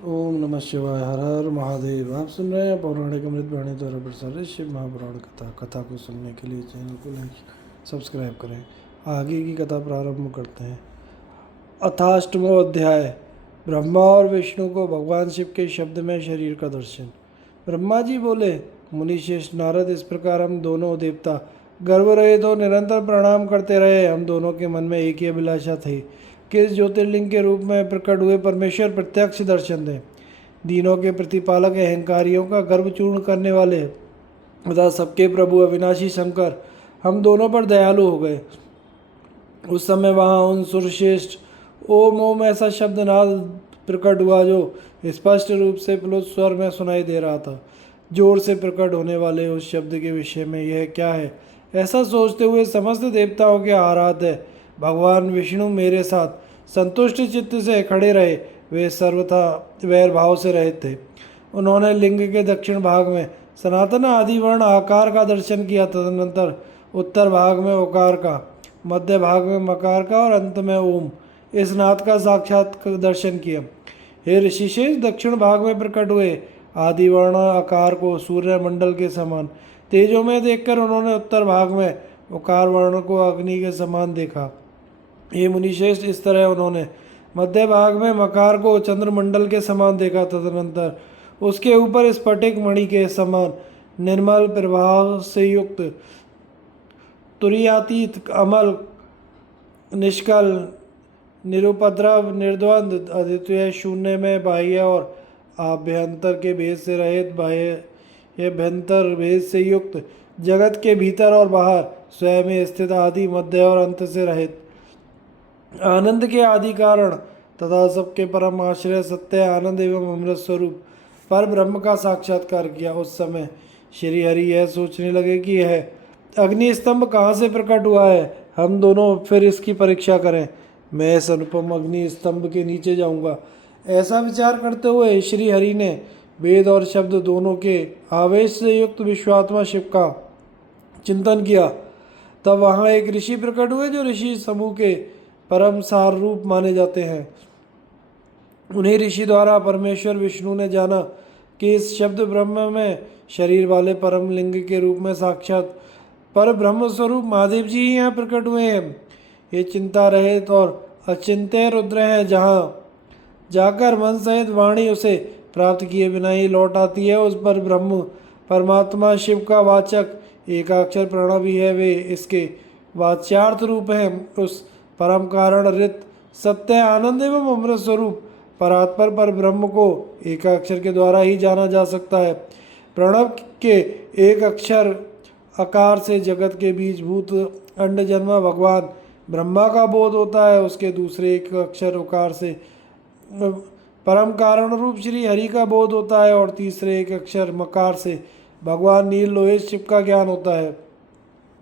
ओम नमः शिवाय। हर हर महादेव। आप सुन रहे हैं पौराणिक अमृत वाणी द्वारा प्रसारित शिव महापुराण कथा को सुनने के लिए चैनल को लाइक सब्सक्राइब करें। आगे की कथा प्रारंभ करते हैं। अथाष्टमो अध्याय। ब्रह्मा और विष्णु को भगवान शिव के शब्द में शरीर का दर्शन। ब्रह्मा जी बोले, मुनिश्रेष्ठ नारद, इस प्रकार हम दोनों देवता गर्व रहे तो निरंतर प्रणाम करते रहे। हम दोनों के मन में एक ही अभिलाषा थी कि इस ज्योतिर्लिंग के रूप में प्रकट हुए परमेश्वर प्रत्यक्ष दर्शन दें। दीनों के प्रतिपालक, अहंकारियों का गर्व चूर्ण करने वाले तथा सबके प्रभु अविनाशी शंकर हम दोनों पर दयालु हो गए। उस समय वहाँ उन सुरश्रेष्ठ ओम ओम ऐसा शब्द नाद प्रकट हुआ जो स्पष्ट रूप से प्लुत स्वर में सुनाई दे रहा था। जोर से प्रकट होने वाले उस शब्द के विषय में यह क्या है, ऐसा सोचते हुए समस्त देवताओं के आराध्य भगवान विष्णु मेरे साथ संतुष्ट चित्त से खड़े रहे। वे सर्वथा वैर भाव से रहित थे। उन्होंने लिंग के दक्षिण भाग में सनातन आदि वर्ण आकार का दर्शन किया। तदनंतर उत्तर भाग में ओकार का, मध्य भाग में मकार का और अंत में ओम इस नाद का साक्षात दर्शन किया। हे ऋषिशेष, दक्षिण भाग में प्रकट हुए आदि वर्ण आकार को सूर्य मंडल के समान तेजों में देखकर उन्होंने उत्तर भाग में उकार वर्ण को अग्नि के समान देखा। ये मुनिश्रेष्ठ, इस तरह उन्होंने मध्य भाग में मकार को चंद्रमंडल के समान देखा। तदनंतर उसके ऊपर स्फटिक मणि के समान निर्मल प्रवाह से युक्त तुरीयातीत अमल निष्कल निरुपद्रव निर्द्वंद अद्वितीय शून्य में बाह्य और आभ्यंतर के भेद से रहित, बाह्य भ्यंतर भेद से युक्त, जगत के भीतर और बाहर स्वयं में स्थित, आदि मध्य और अंत से रहित, आनंद के आदि कारण तथा सबके परम आश्रय, सत्य आनंद एवं अमृत स्वरूप पर ब्रह्म का साक्षात्कार किया। उस समय श्री हरि यह सोचने लगे कि यह अग्नि स्तंभ कहाँ से प्रकट हुआ है। हम दोनों फिर इसकी परीक्षा करें। मैं इस अनुपम अग्नि स्तंभ के नीचे जाऊंगा। ऐसा विचार करते हुए श्री हरि ने वेद और शब्द दोनों के आवेश से युक्त विश्वात्मा शिव का चिंतन किया। तब वहाँ एक ऋषि प्रकट हुए जो ऋषि समूह के परम सार रूप माने जाते हैं। उन्हीं ऋषि द्वारा परमेश्वर विष्णु ने जाना कि इस शब्द ब्रह्म में शरीर वाले परम लिंग के रूप में साक्षात पर ब्रह्म स्वरूप महादेव जी ही यहाँ प्रकट हुए हैं। ये चिंता रहित और अचिंत्य रुद्र हैं। जहाँ जाकर मन सहित वाणी उसे प्राप्त किए बिना ही लौट आती है। उस पर ब्रह्म परमात्मा शिव का वाचक एकाक्षर प्रणव ही है। वे इसके वाच्यार्थ रूप हैं। उस परम कारण रित सत्य आनंद एवं अमृत स्वरूप परात्पर पर ब्रह्म को एकाक्षर के द्वारा ही जाना जा सकता है। प्रणव के एक अक्षर आकार से जगत के बीजभूत अंड जन्मा भगवान ब्रह्मा का बोध होता है। उसके दूसरे एक अक्षर उकार से परम कारण रूप श्री हरि का बोध होता है और तीसरे एक अक्षर मकार से भगवान नील लोहित शिव का ज्ञान होता है।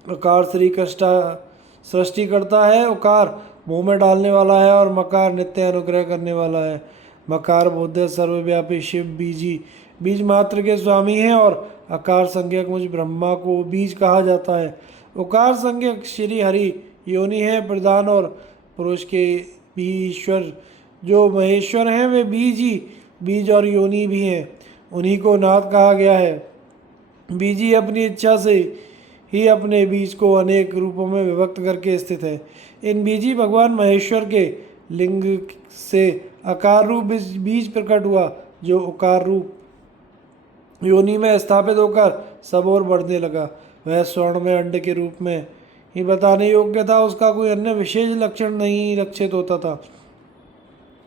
उकार श्री कृष्णा सृष्टि करता है, उकार मुंह में डालने वाला है और मकार नित्य अनुग्रह करने वाला है। मकार बोध सर्वव्यापी शिव बीजी बीज मात्र के स्वामी हैं और अकार संज्ञक मुझ ब्रह्मा को बीज कहा जाता है। उकार संज्ञक श्री हरि योनि है प्रधान और पुरुष के भी ईश्वर जो महेश्वर हैं वे बीज ही बीज और योनि भी हैं। उन्हीं को नाथ कहा गया है। बीजी अपनी इच्छा से ही अपने बीज को अनेक रूपों में विभक्त करके स्थित है। इन बीजी भगवान महेश्वर के लिंग से आकार रूप बीज प्रकट हुआ जो उकार रूप योनि में स्थापित होकर सब ओर बढ़ने लगा। वह स्वर्ण में अंड के रूप में ही बताने योग्य था। उसका कोई अन्य विशेष लक्षण नहीं लक्षित होता था।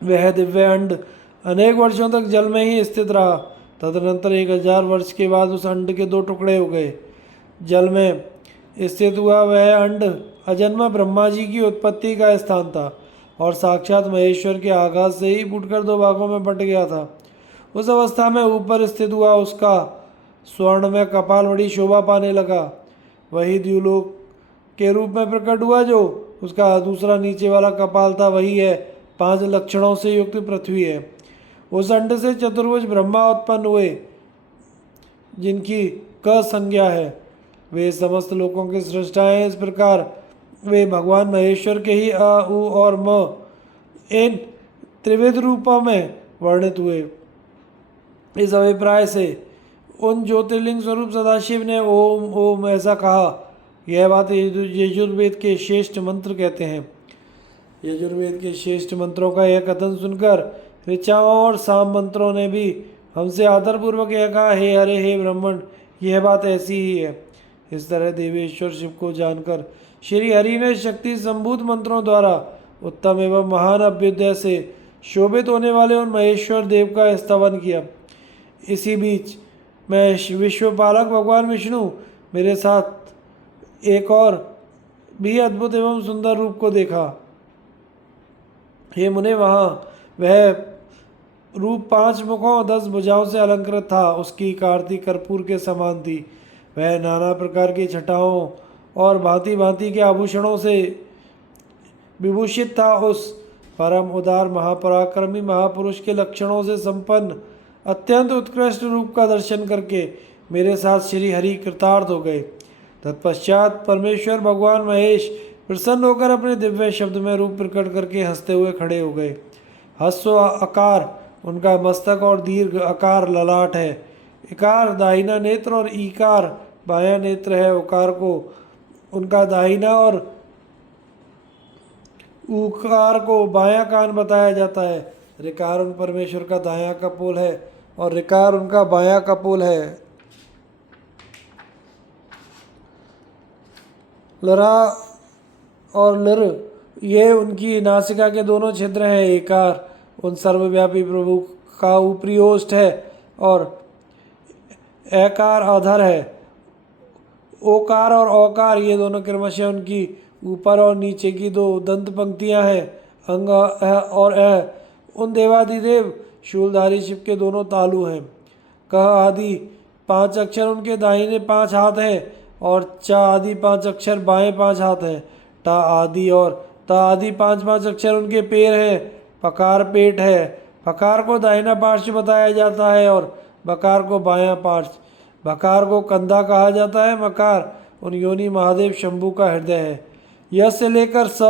वह दिव्य अंड अनेक वर्षों तक जल में ही स्थित रहा। तदनंतर 1000 वर्ष के बाद उस अंड के 2 टुकड़े हो गए। जल में स्थित हुआ वह अंड अजन्मा ब्रह्मा जी की उत्पत्ति का स्थान था और साक्षात महेश्वर के आघात से ही फूटकर 2 भागों में बंट गया था। उस अवस्था में ऊपर स्थित हुआ उसका स्वर्ण में कपाल बड़ी शोभा पाने लगा। वही द्युलोक के रूप में प्रकट हुआ जो उसका दूसरा नीचे वाला कपाल था। वही है 5 लक्षणों से युक्त पृथ्वी है। उस अंड से चतुर्भुज ब्रह्मा उत्पन्न हुए जिनकी क संज्ञा है। वे समस्त लोकों के सृष्टा हैं। इस प्रकार वे भगवान महेश्वर के ही अ, उ और म इन त्रिविध रूपों में वर्णित हुए। इस अभिप्राय से उन ज्योतिर्लिंग स्वरूप सदाशिव ने ओम ओम ऐसा कहा। यह बात यजुर्वेद के श्रेष्ठ मंत्र कहते हैं। यजुर्वेद के श्रेष्ठ मंत्रों का यह कथन सुनकर ऋचाओं और साम मंत्रों ने भी हमसे आदरपूर्वक यह कहा, हे हरे हे ब्राह्मण, यह बात ऐसी ही है। इस तरह देवेश्वर शिव को जानकर श्री हरि ने शक्ति संभूत मंत्रों द्वारा उत्तम एवं महान अभ्युदय से शोभित होने वाले उन महेश्वर देव का स्तवन किया। इसी बीच मैं विश्वपालक भगवान विष्णु मेरे साथ एक और भी अद्भुत एवं सुंदर रूप को देखा। हे मुने, वहाँ वह रूप 5 मुखों और 10 भुजाओं से अलंकृत था। उसकी कारती कर्पूर के समान थी। वह नाना प्रकार की छटाओं और भांति भांति के आभूषणों से विभूषित था। उस परम उदार महापराक्रमी महापुरुष के लक्षणों से संपन्न अत्यंत उत्कृष्ट रूप का दर्शन करके मेरे साथ श्री हरि कृतार्थ हो गए। तत्पश्चात परमेश्वर भगवान महेश प्रसन्न होकर अपने दिव्य शब्द में रूप प्रकट करके हंसते हुए खड़े हो गए। हस्व आकार उनका मस्तक और दीर्घ आकार ललाट है। इकार दाहिना नेत्र और ईकार बायां नेत्र है। उकार को उनका दाहिना और उकार को बायां कान बताया जाता है। ऋकार उन परमेश्वर का दायां कपोल है और ऋकार उनका बायां कपोल है। लरा और लर ये उनकी नासिका के दोनों छिद्र हैं। एकार उन सर्वव्यापी प्रभु का ऊपरी ओष्ठ है और एकार अधर है। ओकार और औकार ये दोनों क्रमशः उनकी ऊपर और नीचे की 2 दंत पंक्तियां हैं। अंग और उन देवादिदेव शूलधारी शिव के दोनों तालु हैं। कह आदि 5 अक्षर उनके दाहिने 5 हाथ हैं और चा आदि 5 अक्षर बाएं 5 हाथ हैं। टा आदि और ता आदि 5 अक्षर उनके पैर हैं। पकार पेट है। पकार को दाहिना पार्श्व बताया जाता है और बकार को बायां पार्श्व। बकार को कंधा कहा जाता है। मकार उन योनि महादेव शंभु का हृदय है। यह से लेकर स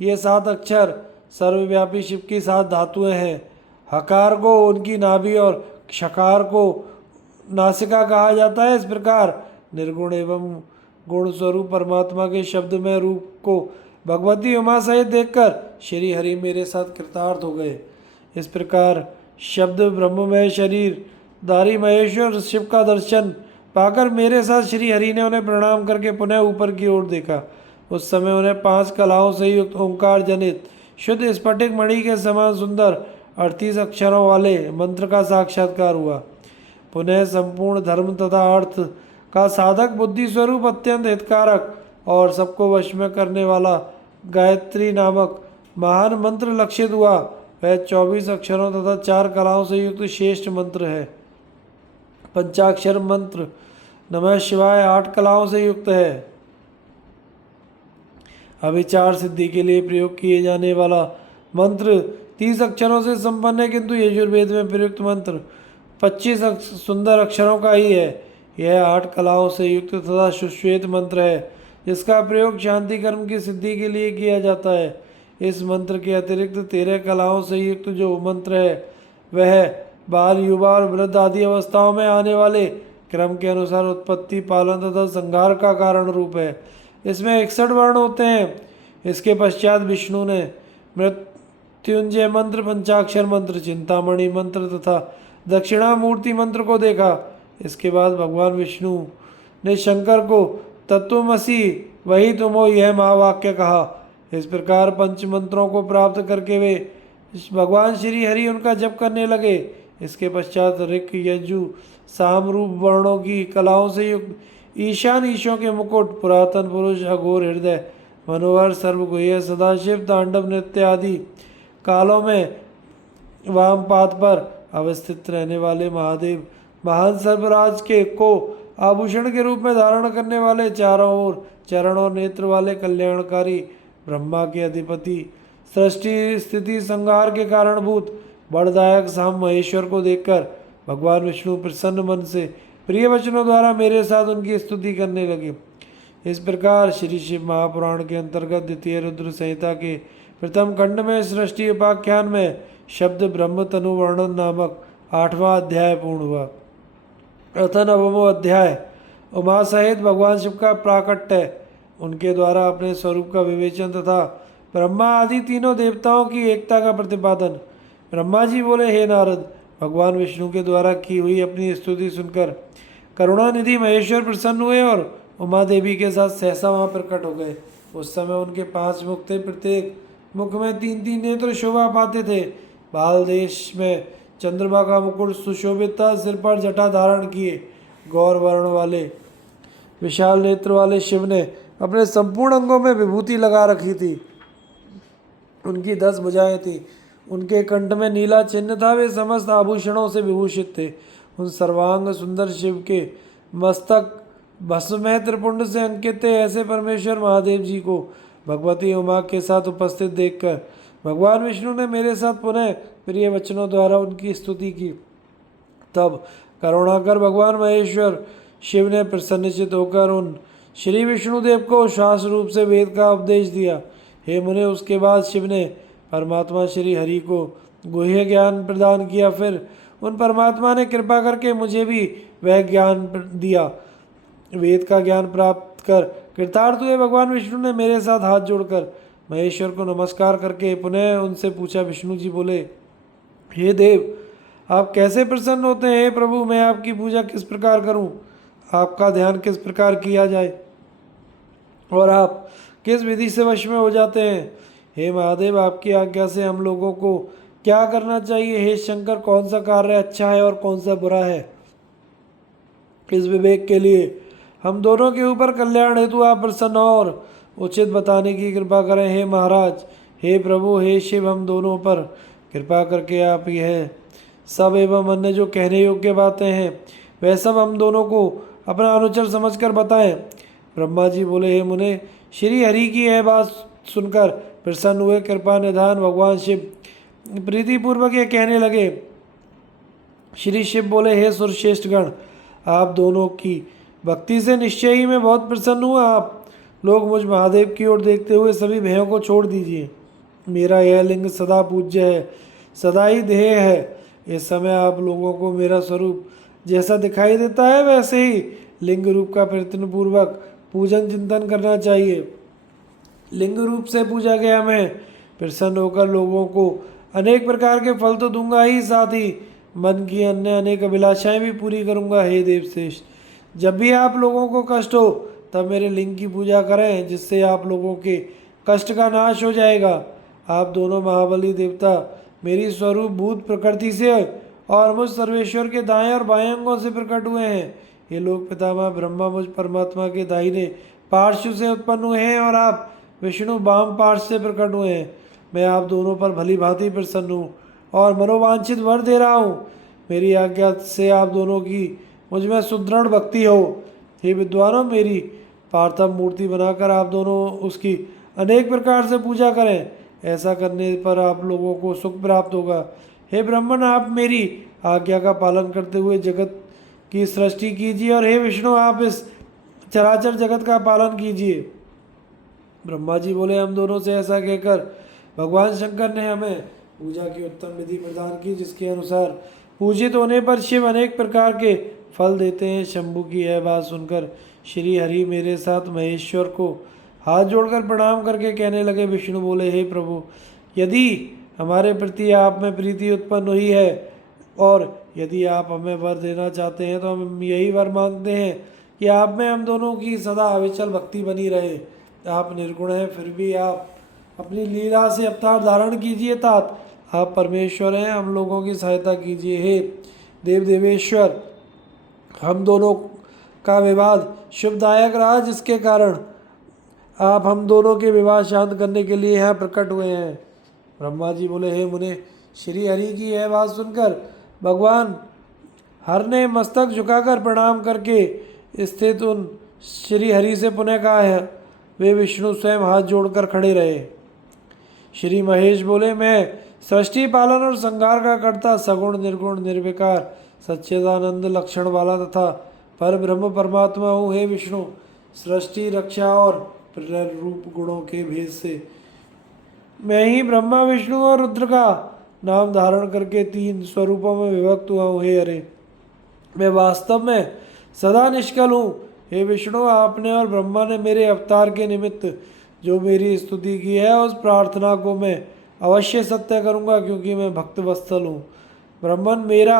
ये 7 अक्षर सर्वव्यापी शिव की 7 धातुएं हैं। हकार को उनकी नाभि और क्षकार को नासिका कहा जाता है। इस प्रकार निर्गुण एवं गुण स्वरूप परमात्मा के शब्द में रूप को भगवती उमा सहित देखकर श्री हरि मेरे साथ कृतार्थ हो गए। इस प्रकार शब्द ब्रह्ममय शरीर धारी महेश्वर शिव का दर्शन पाकर मेरे साथ श्री हरि ने उन्हें प्रणाम करके पुनः ऊपर की ओर देखा। उस समय उन्हें 5 कलाओं से युक्त ओंकार जनित शुद्ध स्फटिक मणि के समान सुंदर 38 अक्षरों वाले मंत्र का साक्षात्कार हुआ। पुनः संपूर्ण धर्म तथा अर्थ का साधक बुद्धि स्वरूप अत्यंत हितकारक और सबको वश में करने वाला गायत्री नामक महान मंत्र लक्षित हुआ। वह 24 अक्षरों तथा 4 कलाओं से युक्त श्रेष्ठ मंत्र है। पंचाक्षर मंत्र नमः शिवाय 8 कलाओं से युक्त है। अभिचार सिद्धि के लिए प्रयोग किए जाने वाला मंत्र 30 अक्षरों से संपन्न है, किंतु यजुर्वेद में प्रयुक्त मंत्र 25 सुंदर अक्षरों का ही है। यह 8 कलाओं से युक्त तथा सुश्वेत मंत्र है, जिसका प्रयोग शांति कर्म की सिद्धि के लिए किया जाता है। इस मंत्र के अतिरिक्त 13 कलाओं से युक्त जो मंत्र है वह बाल, युवा और वृद्ध आदि अवस्थाओं में आने वाले क्रम के अनुसार उत्पत्ति, पालन तथा संहार का कारण रूप है। इसमें 61 वर्ण होते हैं। इसके पश्चात विष्णु ने मृत्युंजय मंत्र, पंचाक्षर मंत्र, चिंतामणि मंत्र तथा दक्षिणामूर्ति मंत्र को देखा। इसके बाद भगवान विष्णु ने शंकर को तत्वमसि वही तुम हो यह महावाक्य कहा। इस प्रकार पंच मंत्रों को प्राप्त करके वे भगवान श्री हरि उनका जप करने लगे। इसके पश्चात ऋक, यजु, साम रूप वर्णों की कलाओं से युक्त ईशान ईशों के मुकुट, पुरातन पुरुष, अघोर हृदय, मनोहर, सर्वगुह्य, सदाशिव, तांडव नृत्य आदि कालों में वाम पाद पर अवस्थित रहने वाले महादेव, महान सर्वराज के को आभूषण के रूप में धारण करने वाले, चारों ओर चरण और नेत्र वाले कल्याणकारी ब्रह्मा के अधिपति, सृष्टि स्थिति संहार के कारणभूत बड़दायक साम महेश्वर को देखकर भगवान विष्णु प्रसन्न मन से प्रिय वचनों द्वारा मेरे साथ उनकी स्तुति करने लगे। इस प्रकार श्री शिव महापुराण के अंतर्गत द्वितीय रुद्र संहिता के प्रथम खंड में सृष्टि उपाख्यान में शब्द ब्रह्म तनु वर्णन नामक 8वां अध्याय पूर्ण हुआ। अथ 9वां अध्याय उमा सहित भगवान शिव का प्राकट्य, उनके द्वारा अपने स्वरूप का विवेचन तथा ब्रह्मा आदि तीनों देवताओं की एकता का प्रतिपादन। ब्रह्मा जी बोले, हे नारद, भगवान विष्णु के द्वारा की हुई अपनी स्तुति सुनकर करुणानिधि महेश्वर प्रसन्न हुए और उमा देवी के साथ सहसा वहाँ प्रकट हो गए। उस समय उनके 5 मुख थे, प्रत्येक मुख में 3-3 नेत्र शोभा पाते थे। बाल देश में चंद्रमा का मुकुट सुशोभित था, सिर पर जटा धारण किए गौर वर्ण वाले विशाल नेत्र वाले शिव ने अपने संपूर्ण अंगों में विभूति लगा रखी थी। उनकी 10 भुजाएं थी, उनके कंठ में नीला चिन्ह था, वे समस्त आभूषणों से विभूषित थे। उन सर्वांग सुंदर शिव के मस्तक भस्म त्रिपुंड से अंकित थे। ऐसे परमेश्वर महादेव जी को भगवती उमा के साथ उपस्थित देखकर भगवान विष्णु ने मेरे साथ पुनः प्रिय वचनों द्वारा उनकी स्तुति की। तब करुणाकर भगवान महेश्वर शिव ने प्रसन्नचित होकर उन श्री विष्णुदेव को शास्त्र रूप से वेद का उपदेश दिया। हे मुने, उसके बाद शिव ने परमात्मा श्री हरि को गुह्य ज्ञान प्रदान किया। फिर उन परमात्मा ने कृपा करके मुझे भी वह ज्ञान दिया। वेद का ज्ञान प्राप्त कर कृतार्थ हुए भगवान विष्णु ने मेरे साथ हाथ जोड़कर महेश्वर को नमस्कार करके पुनः उनसे पूछा। विष्णु जी बोले, हे देव, आप कैसे प्रसन्न होते हैं? हे प्रभु, मैं आपकी पूजा किस प्रकार करूं? आपका ध्यान किस प्रकार किया जाए और आप किस विधि से वश में हो जाते हैं? हे महादेव, आपकी आज्ञा से हम लोगों को क्या करना चाहिए? हे शंकर, कौन सा कार्य अच्छा है और कौन सा बुरा है? इस विवेक के लिए हम दोनों के ऊपर कल्याण हेतु आप प्रसन्न हो और उचित बताने की कृपा करें। हे महाराज, हे प्रभु, हे शिव, हम दोनों पर कृपा करके आप यह सब एवं अन्य जो कहने योग्य बातें हैं वह सब हम दोनों को अपना अनुचर समझकर बताएं। ब्रह्मा जी बोले, हे मुने, श्री हरि की यह बात सुनकर प्रसन्न हुए कृपा निधान भगवान शिव प्रीतिपूर्वक ये कहने लगे। श्री शिव बोले, हे सुरश्रेष्ठ गण, आप दोनों की भक्ति से निश्चय ही मैं बहुत प्रसन्न हुआ। आप लोग मुझ महादेव की ओर देखते हुए सभी भयों को छोड़ दीजिए। मेरा यह लिंग सदा पूज्य है, सदा ही ध्येय है। इस समय आप लोगों को मेरा स्वरूप जैसा दिखाई देता है वैसे ही लिंग रूप का प्रयत्न पूर्वक पूजन चिंतन करना चाहिए। लिंग रूप से पूजा गया मैं प्रसन्न होकर लोगों को अनेक प्रकार के फल तो दूंगा ही, साथ ही मन की अन्य अनेक अभिलाषाएं भी पूरी करूंगा। हे देवश्रेष्ठ, जब भी आप लोगों को कष्ट हो तब मेरे लिंग की पूजा करें, जिससे आप लोगों के कष्ट का नाश हो जाएगा। आप दोनों महाबली देवता मेरी स्वरूप भूत प्रकृति से और मुझ सर्वेश्वर के दाएं और बाएं अंगों से प्रकट हुए हैं। ये लोग पितामह ब्रह्मा मुझ परमात्मा के दाहिने पार्श्व से उत्पन्न हुए हैं और आप विष्णु वाम पार्श्व से प्रकट हुए हैं। मैं आप दोनों पर भली भांति प्रसन्न हूँ और मनोवांछित वर दे रहा हूँ। मेरी आज्ञा से आप दोनों की मुझ में सुदृढ़ भक्ति हो। हे विद्वानों, मेरी पार्थिव मूर्ति बनाकर आप दोनों उसकी अनेक प्रकार से पूजा करें। ऐसा करने पर आप लोगों को सुख प्राप्त होगा। हे ब्राह्मण, आप मेरी आज्ञा का पालन करते हुए जगत की सृष्टि कीजिए और हे विष्णु, आप इस चराचर जगत का पालन कीजिए। ब्रह्मा जी बोले, हम दोनों से ऐसा कहकर भगवान शंकर ने हमें पूजा की उत्तम विधि प्रदान की, जिसके अनुसार पूजित होने पर शिव अनेक प्रकार के फल देते हैं। शंभु की यह बात सुनकर श्री हरि मेरे साथ महेश्वर को हाथ जोड़कर प्रणाम करके कहने लगे। विष्णु बोले, हे प्रभु, यदि हमारे प्रति आप में प्रीति उत्पन्न हुई है और यदि आप हमें वर देना चाहते हैं तो हम यही वर मांगते हैं कि आप में हम दोनों की सदा अविचल भक्ति बनी रहे। आप निर्गुण हैं, फिर भी आप अपनी लीला से अवतार धारण कीजिए। तात आप परमेश्वर हैं, हम लोगों की सहायता कीजिए। हे देव देवेश्वर, हम दोनों का विवाद शुभदायक रहा, जिसके कारण आप हम दोनों के विवाद शांत करने के लिए यहाँ प्रकट हुए हैं। ब्रह्मा जी बोले, हे मुने, श्री हरि की यह बात सुनकर भगवान हर ने मस्तक झुकाकर प्रणाम करके स्थित उन श्री हरि से पुनः कहा है। वे विष्णु स्वयं हाथ जोड़कर खड़े रहे। श्री महेश बोले, मैं सृष्टि पालन और संहार का कर्ता, सगुण निर्गुण निर्विकार सच्चिदानंद लक्षण वाला तथा पर ब्रह्म परमात्मा हूँ। हे विष्णु, सृष्टि रक्षा और प्रेर रूप गुणों के भेद से मैं ही ब्रह्मा विष्णु और रुद्र का नाम धारण करके 3 स्वरूपों में विभक्त हुआ हूँ। हे हरे, मैं वास्तव में सदा निष्कल हूँ। हे विष्णु, आपने और ब्रह्मा ने मेरे अवतार के निमित्त जो मेरी स्तुति की है, उस प्रार्थना को मैं अवश्य सत्य करूँगा, क्योंकि मैं भक्त वत्सल हूँ। ब्रह्मन, मेरा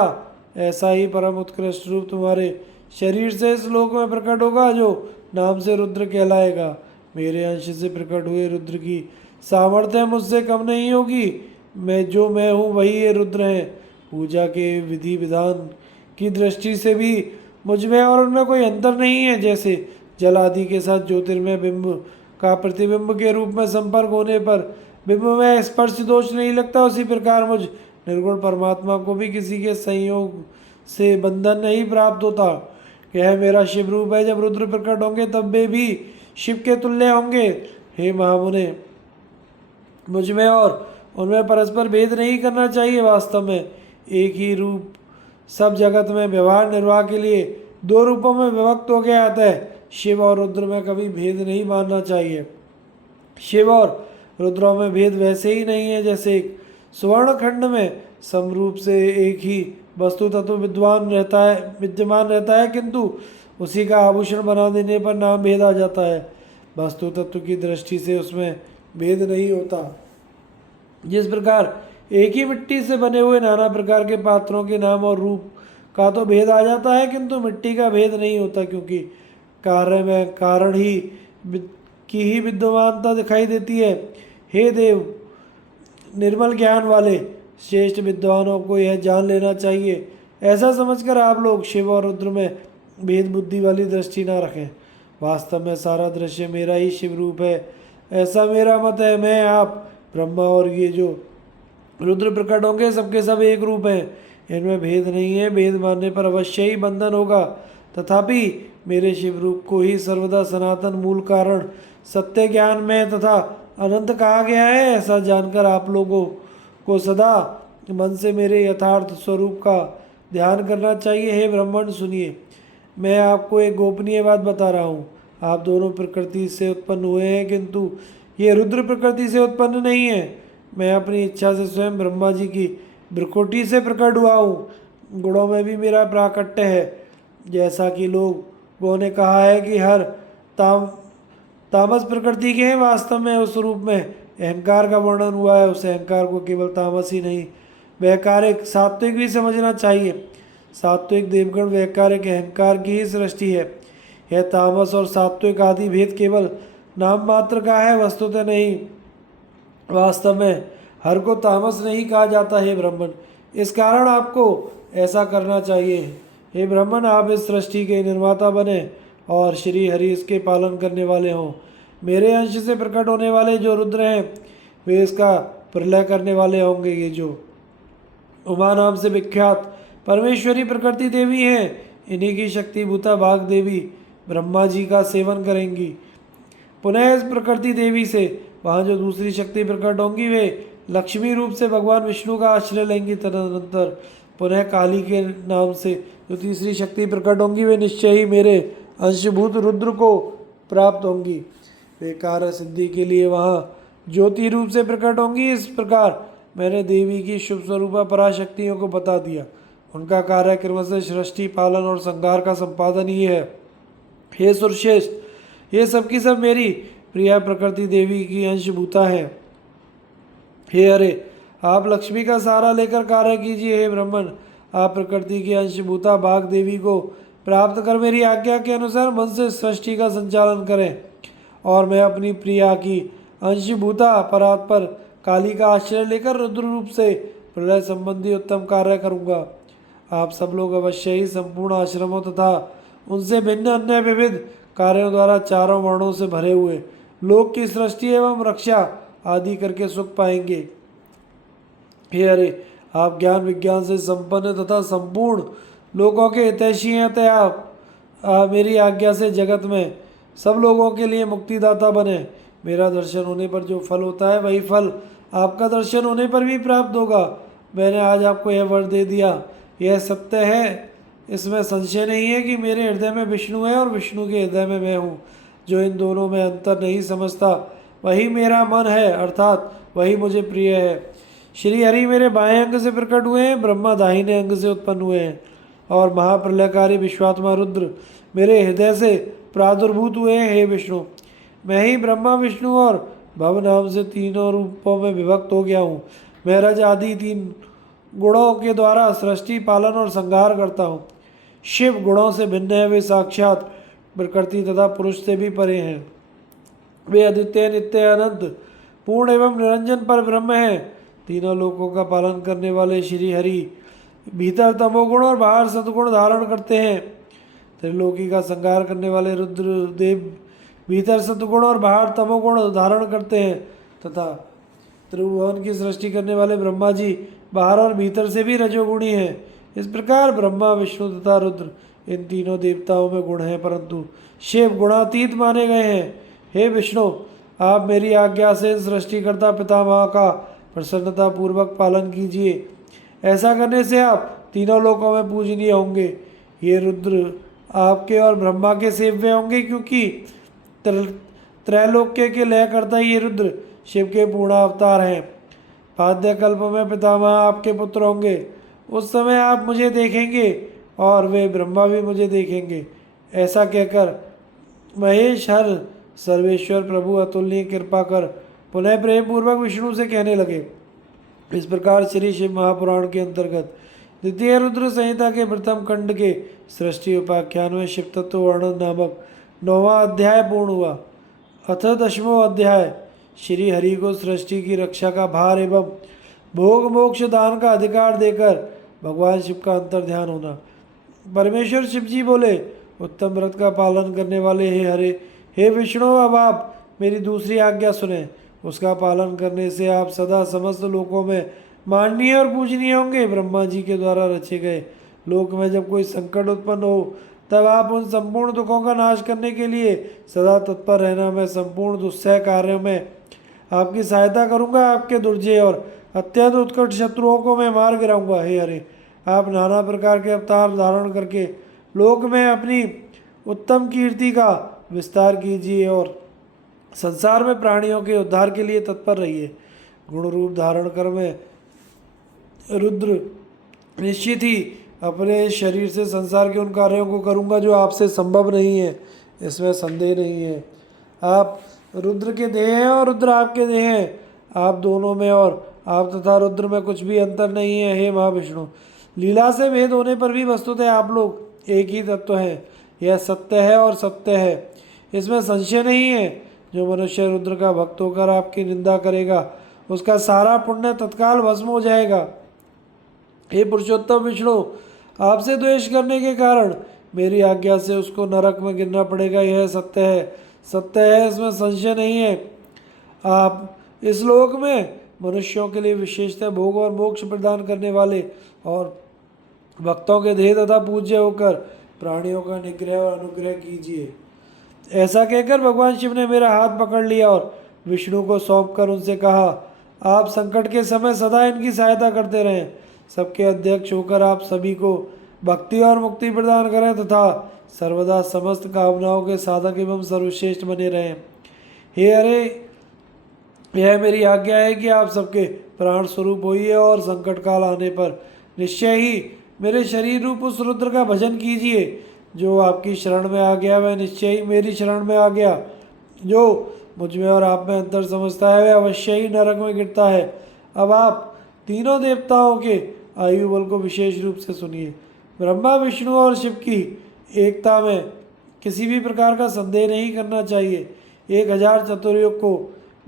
ऐसा ही परम उत्कृष्ट रूप तुम्हारे शरीर से इस लोक में प्रकट होगा, जो नाम से रुद्र कहलाएगा। मेरे अंश से प्रकट हुए रुद्र की सामर्थ्य मुझसे कम नहीं होगी। मैं हूँ वही ये रुद्र हैं। पूजा के विधि विधान की दृष्टि से भी मुझ में और उनमें कोई अंतर नहीं है। जैसे जल आदि के साथ ज्योतिर्मय बिंब का प्रतिबिंब के रूप में संपर्क होने पर बिंब में स्पर्श दोष नहीं लगता, उसी प्रकार मुझ निर्गुण परमात्मा को भी किसी के संयोग से बंधन नहीं प्राप्त होता। यह मेरा शिव रूप है। जब रुद्र प्रकट होंगे तब वे भी शिव के तुल्य होंगे। हे महामुने, मुझ में और उनमें परस्पर भेद नहीं करना चाहिए। वास्तव में एक ही रूप सब जगत में व्यवहार निर्वाह के लिए 2 रूपों में विभक्त हो गया आता है। शिव और रुद्र में कभी भेद नहीं मानना चाहिए। शिव और रुद्रों में भेद वैसे ही नहीं है जैसे एक स्वर्ण खंड में समरूप से एक ही वस्तु तत्व विद्यमान रहता है, किंतु उसी का आभूषण बना देने पर नाम भेद आ जाता है। वस्तु तत्व की दृष्टि से उसमें भेद नहीं होता। जिस प्रकार एक ही मिट्टी से बने हुए नाना प्रकार के पात्रों के नाम और रूप का तो भेद आ जाता है, किंतु मिट्टी का भेद नहीं होता, क्योंकि कार्य में कारण की ही विद्यमानता दिखाई देती है। हे देव, निर्मल ज्ञान वाले श्रेष्ठ विद्वानों को यह जान लेना चाहिए। ऐसा समझकर आप लोग शिव और रुद्र में भेद बुद्धि वाली दृष्टि ना रखें। वास्तव में सारा दृश्य मेरा ही शिव रूप है, ऐसा मेरा मत है। मैं, आप, ब्रह्मा और ये जो रुद्र प्रकट होंगे, सबके सब एक रूप हैं। इनमें भेद नहीं है। भेद मानने पर अवश्य ही बंधन होगा। तथापि मेरे शिव रूप को ही सर्वदा सनातन मूल कारण सत्य ज्ञान में तथा अनंत कहा गया है। ऐसा जानकर आप लोगों को सदा मन से मेरे यथार्थ स्वरूप का ध्यान करना चाहिए। हे ब्राह्मण, सुनिए, मैं आपको एक गोपनीय बात बता रहा हूँ। आप दोनों प्रकृति से उत्पन्न हुए हैं, किंतु ये रुद्र प्रकृति से उत्पन्न नहीं है। मैं अपनी इच्छा से स्वयं ब्रह्मा जी की भ्रुकुटी से प्रकट हुआ हूँ। गुणों में भी मेरा प्राकट्य है। जैसा कि लोगों ने कहा है कि हर तामस प्रकृति के हैं, वास्तव में उस रूप में अहंकार का वर्णन हुआ है। उस अहंकार को केवल तामस ही नहीं, वैकारिक सात्विक भी समझना चाहिए। सात्विक देवगण वैकारिक अहंकार की ही सृष्टि है। यह तामस और सात्विक आदि भेद केवल नाम मात्र का है, वस्तुतः नहीं। वास्तव में हर को तामस नहीं कहा जाता। हे ब्राह्मण, इस कारण आपको ऐसा करना चाहिए। हे ब्राह्मण, आप इस सृष्टि के निर्माता बने और श्री हरि इसके पालन करने वाले हों। मेरे अंश से प्रकट होने वाले जो रुद्र हैं, वे इसका प्रलय करने वाले होंगे। ये जो उमा नाम से विख्यात परमेश्वरी प्रकृति देवी हैं, इन्हीं की शक्ति भूता भाग देवी ब्रह्मा जी का सेवन करेंगी। पुनः इस प्रकृति देवी से वहाँ जो दूसरी शक्ति प्रकट होंगी, वे लक्ष्मी रूप से भगवान विष्णु का आश्रय लेंगी। तदनंतर पुनः काली के नाम से जो तीसरी शक्ति प्रकट होंगी, वे निश्चय ही मेरे अंशभूत रुद्र को प्राप्त होंगी। वे कार्य सिद्धि के लिए वहाँ ज्योति रूप से प्रकट होंगी। इस प्रकार मैंने देवी की शुभ स्वरूपा पराशक्तियों को बता दिया। उनका कार्य क्रमशः सृष्टि पालन और संहार का संपादन ही है। हे सुरश्रेष्ठ, ये सब की सब मेरी प्रिया प्रकृति देवी की अंशभूता है। हे हरे, आप लक्ष्मी का सहारा लेकर कार्य कीजिए। हे ब्राह्मण, आप प्रकृति की अंशभूता भाग देवी को प्राप्त कर मेरी आज्ञा के अनुसार मन से सृष्टि का संचालन करें, और मैं अपनी प्रिया की अंशभूता परात्पर काली का आश्रय लेकर रुद्र रूप से प्रलय संबंधी उत्तम कार्य करूँगा। आप सब लोग अवश्य ही संपूर्ण आश्रमों तथा उनसे भिन्न अन्य विविध कार्यों द्वारा चारों वर्णों से भरे हुए लोक की सृष्टि एवं रक्षा आदि करके सुख पाएंगे। हे हरे, आप ज्ञान विज्ञान से संपन्न तथा संपूर्ण लोगों के हितैषी हैं, अतः आप मेरी आज्ञा से जगत में सब लोगों के लिए मुक्तिदाता बने। मेरा दर्शन होने पर जो फल होता है, वही फल आपका दर्शन होने पर भी प्राप्त होगा। मैंने आज आपको यह वर दे दिया, यह सत्य है। इसमें संशय नहीं है कि मेरे हृदय में विष्णु है और विष्णु के हृदय में मैं हूँ। जो इन दोनों में अंतर नहीं समझता, वही मेरा मन है, अर्थात वही मुझे प्रिय है। श्री हरि मेरे बाएं अंग से प्रकट हुए हैं, ब्रह्मा दाहिने अंग से उत्पन्न हुए हैं, और महाप्रलयकारी विश्वात्मा रुद्र मेरे हृदय से प्रादुर्भूत हुए हैं। हे विष्णु, मैं ही ब्रह्मा विष्णु और भव नाम से तीनों रूपों में विभक्त हो गया हूँ। मैं रज आदि तीन गुणों के द्वारा सृष्टि, पालन और संहार करता हूँ। शिव गुणों से भिन्न है, वे साक्षात प्रकृति तथा पुरुष से भी परे हैं। वे अद्वितीय, नित्य, अनंत, पूर्ण एवं निरंजन पर ब्रह्म हैं। तीनों लोकों का पालन करने वाले श्री हरि भीतर तमोगुण और बाहर सद्गुण धारण करते हैं। त्रिलोकी का संहार करने वाले रुद्रदेव भीतर सद्गुण और बाहर तमोगुण धारण करते हैं, तथा त्रिभुवन की सृष्टि करने वाले ब्रह्मा जी बाहर और भीतर से भी रजोगुणी हैं। इस प्रकार ब्रह्मा, विष्णु तथा रुद्र इन तीनों देवताओं में गुण हैं, परंतु शिव गुणातीत माने गए हैं। हे विष्णु, आप मेरी आज्ञा से सृष्टिकर्ता पितामह का प्रसन्नता पूर्वक पालन कीजिए। ऐसा करने से आप तीनों लोकों में पूजनीय होंगे। ये रुद्र आपके और ब्रह्मा के सेव्य होंगे, क्योंकि त्रैलोक्य के लयकर्ता ये रुद्र शिव के पूर्ण अवतार हैं। पाद्य कल्प में पितामह आपके पुत्र होंगे। उस समय आप मुझे देखेंगे और वे ब्रह्मा भी मुझे देखेंगे। ऐसा कहकर महेश हर सर्वेश्वर प्रभु अतुलनीय कृपा कर पुनः प्रेम पूर्वक विष्णु से कहने लगे। इस प्रकार श्री शिव महापुराण के अंतर्गत द्वितीय रुद्र संहिता के प्रथम खंड के सृष्टि उपाख्यान में शिव तत्व वर्णन नामक 9वां अध्याय पूर्ण हुआ। अथ 10वां अध्याय श्री हरि को सृष्टि की रक्षा का भार एवं भोग मोक्ष दान का अधिकार देकर भगवान शिव का अंतर ध्यान होना। परमेश्वर शिव जी बोले, उत्तम व्रत का पालन करने वाले हे विष्णु, अब आप मेरी दूसरी आज्ञा सुने। उसका पालन करने से आप सदा समस्त लोकों में माननीय और पूजनीय होंगे। ब्रह्मा जी के द्वारा रचे गए लोक में जब कोई संकट उत्पन्न हो, तब आप उन संपूर्ण दुखों का नाश करने के लिए सदा तत्पर रहना। मैं संपूर्ण दुस्सह कार्यों में आपकी सहायता करूंगा। आपके दुर्जय और अत्यंत उत्कट शत्रुओं को मैं मार गिराऊंगा। हे हरे, आप नाना प्रकार के अवतार धारण करके लोक में अपनी उत्तम कीर्ति का विस्तार कीजिए और संसार में प्राणियों के उद्धार के लिए तत्पर रहिए। गुण रूप धारण कर मैं रुद्र निश्चित ही अपने शरीर से संसार के उन कार्यों को करूंगा जो आपसे संभव नहीं है, इसमें संदेह नहीं है। आप रुद्र के देह हैं और रुद्र आपके देह हैं। आप दोनों में और आप तथा रुद्र में कुछ भी अंतर नहीं है। हे महाविष्णु, लीला से भेद होने पर भी वस्तुतः आप लोग एक ही तत्व हैं। यह सत्य है और सत्य है, इसमें संशय नहीं है। जो मनुष्य रुद्र का भक्त होकर आपकी निंदा करेगा, उसका सारा पुण्य तत्काल भस्म हो जाएगा। हे पुरुषोत्तम विष्णु, आपसे द्वेष करने के कारण मेरी आज्ञा से उसको नरक में गिरना पड़ेगा। यह सत्य है, सत्य है, इसमें संशय नहीं है। आप इस लोक में मनुष्यों के लिए विशेषतः भोग और मोक्ष प्रदान करने वाले और भक्तों के देह तथा पूज्य होकर प्राणियों का निग्रह और अनुग्रह कीजिए। ऐसा कहकर भगवान शिव ने मेरा हाथ पकड़ लिया और विष्णु को सौंपकर उनसे कहा, आप संकट के समय सदा इनकी सहायता करते रहें। सबके अध्यक्ष होकर आप सभी को भक्ति और मुक्ति प्रदान करें तथा सर्वदा समस्त कामनाओं के साधक एवं सर्वश्रेष्ठ बने रहें। हे हरे, यह मेरी आज्ञा है कि आप सबके प्राण स्वरूप होइए और संकट काल आने पर निश्चय ही मेरे शरीर रूप उस रुद्र का भजन कीजिए। जो आपकी शरण में आ गया वह निश्चय ही मेरी शरण में आ गया। जो मुझ में और आप में अंतर समझता है वह अवश्य ही नरक में गिरता है। अब आप तीनों देवताओं के आयु बल को विशेष रूप से सुनिए। ब्रह्मा, विष्णु और शिव की एकता में किसी भी प्रकार का संदेह नहीं करना चाहिए। 1000 चतुर्युग को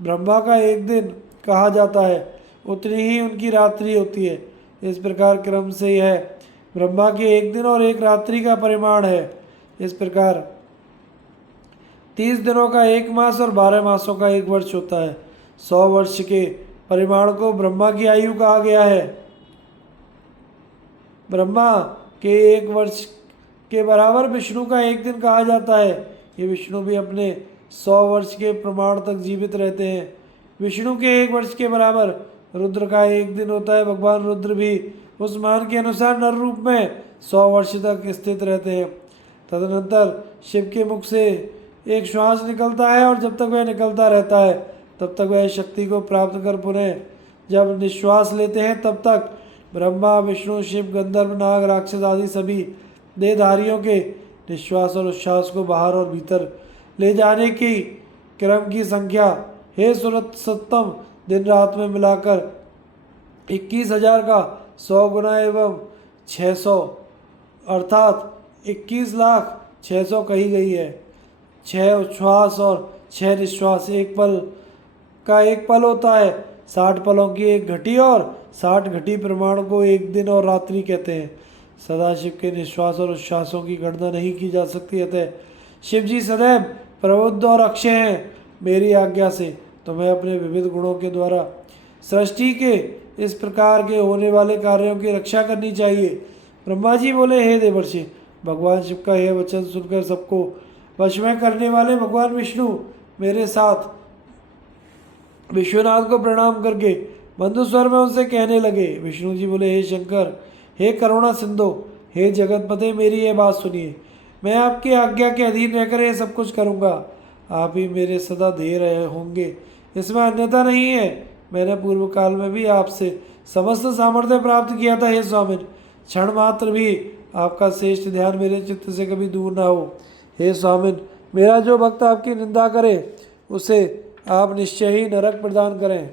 ब्रह्मा का एक दिन कहा जाता है, उतनी ही उनकी रात्रि होती है। इस प्रकार क्रम से यह ब्रह्मा के एक दिन और एक रात्रि का परिमाण है। इस प्रकार 30 दिनों का एक मास और 12 मासों का एक वर्ष होता है। 100 वर्ष के परिमाण को ब्रह्मा की आयु कहा गया है। ब्रह्मा के एक वर्ष के बराबर विष्णु का एक दिन कहा जाता है। ये विष्णु भी अपने 100 वर्ष के प्रमाण तक जीवित रहते हैं। विष्णु के एक वर्ष के बराबर रुद्र का एक दिन होता है। भगवान रुद्र भी उस मान के अनुसार नर रूप में 100 वर्ष तक स्थित रहते हैं। तदनंतर शिव के मुख से एक श्वास निकलता है और जब तक वह निकलता रहता है तब तक वह शक्ति को प्राप्त कर पुनः जब निश्वास लेते हैं तब तक ब्रह्मा, विष्णु, शिव, गंधर्व, नाग, राक्षस आदि सभी देहधारियों के निश्वास और उच्छ्वास को बाहर और भीतर ले जाने की क्रम की संख्या हे सत्तम दिन रात में मिलाकर 21,000 का 100 गुना एवं 600 अर्थात 21,06,000 कही गई है। 6 उच्छ्वास और 6 निश्वास एक पल होता है। 60 पलों की एक घटी और 60 घटी प्रमाण को एक दिन और रात्रि कहते हैं। सदाशिव के निश्वास और उच्छ्वासों की गणना नहीं की जा सकती, अतः शिव जी सदैव प्रबुद्ध और अक्षय हैं। मेरी आज्ञा से तुम्हें अपने विविध गुणों के द्वारा सृष्टि के इस प्रकार के होने वाले कार्यों की रक्षा करनी चाहिए। ब्रह्मा जी बोले, हे देवर्षि, भगवान शिव का यह वचन सुनकर सबको वश में करने वाले भगवान विष्णु मेरे साथ विश्वनाथ को प्रणाम करके बंधु स्वर में उनसे कहने लगे। विष्णु जी बोले, हे शंकर, हे करुणा सिंधु, हे जगतपते, मेरी यह बात सुनिए। मैं आपकी आज्ञा के अधीन रहकर यह सब कुछ करूँगा। आप ही मेरे सदा दे रहे होंगे, इसमें अन्यथा नहीं है। मैंने पूर्व काल में भी आपसे समस्त सामर्थ्य प्राप्त किया था। हे स्वामिन, क्षण मात्र भी आपका श्रेष्ठ ध्यान मेरे चित्त से कभी दूर ना हो। हे स्वामिन, मेरा जो भक्त आपकी निंदा करे उसे आप निश्चय ही नरक प्रदान करें।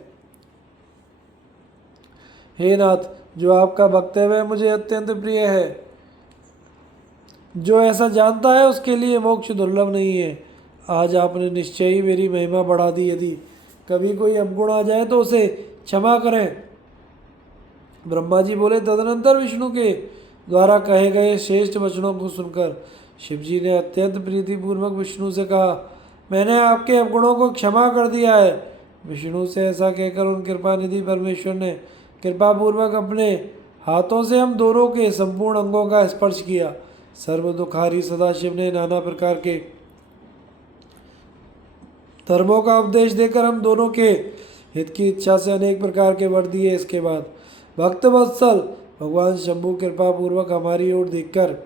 हे नाथ, जो आपका भक्त है वह मुझे अत्यंत प्रिय है। जो ऐसा जानता है उसके लिए मोक्ष दुर्लभ नहीं है। आज आपने निश्चय ही मेरी महिमा बढ़ा दी। यदि कभी कोई अवगुण आ जाए तो उसे क्षमा करें। ब्रह्मा जी बोले, तदनंतर विष्णु के द्वारा कहे गए श्रेष्ठ वचनों को सुनकर शिव जी ने अत्यंत प्रीतिपूर्वक विष्णु से कहा, मैंने आपके अवगुणों को क्षमा कर दिया है। विष्णु से ऐसा कहकर उन कृपा निधि परमेश्वर ने कृपापूर्वक अपने हाथों से हम दोनों के संपूर्ण अंगों का स्पर्श किया। सर्व दुखारी सदाशिव ने नाना प्रकार के धर्मों का उपदेश देकर हम दोनों के हित की इच्छा से अनेक प्रकार के वर दिए। इसके बाद भक्त वत्सल भगवान शंभु कृपा पूर्वक हमारी ओर देखकर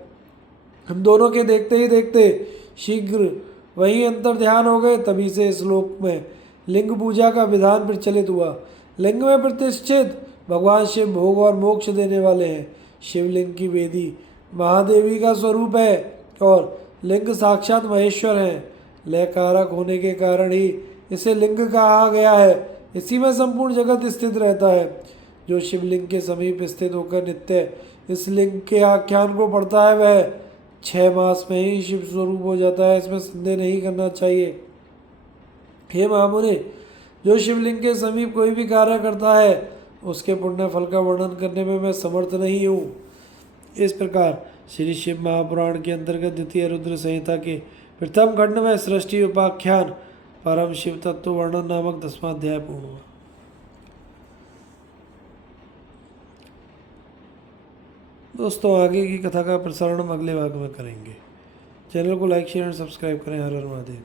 हम दोनों के देखते ही देखते शीघ्र वही अंतर ध्यान हो गए। तभी से इस श्लोक में लिंग पूजा का विधान प्रचलित हुआ। लिंग में प्रतिष्ठित भगवान शिव भोग और मोक्ष देने वाले हैं। शिवलिंग की वेदी महादेवी का स्वरूप है और लिंग साक्षात महेश्वर हैं। लय कारक होने के कारण ही इसे लिंग कहा गया है। इसी में संपूर्ण जगत स्थित रहता है। जो शिवलिंग के समीप स्थित होकर नित्य इस लिंग के आख्यान को पढ़ता है वह 6 मास में ही शिव स्वरूप हो जाता है। इसमें संदेह नहीं करना चाहिए। हे महामुनि, जो शिवलिंग के समीप कोई भी कार्य करता है उसके पुण्य फल का वर्णन करने में मैं समर्थ नहीं हूँ। इस प्रकार श्री शिव महापुराण के अंतर्गत द्वितीय रुद्र संहिता के प्रथम खंड में सृष्टि उपाख्यान परम शिव तत्व वर्णन नामक 10वां अध्याय पूर्ण हुआ। दोस्तों, आगे की कथा का प्रसारण हम अगले भाग में करेंगे। चैनल को लाइक, शेयर और सब्सक्राइब करें। हर हर महादेव।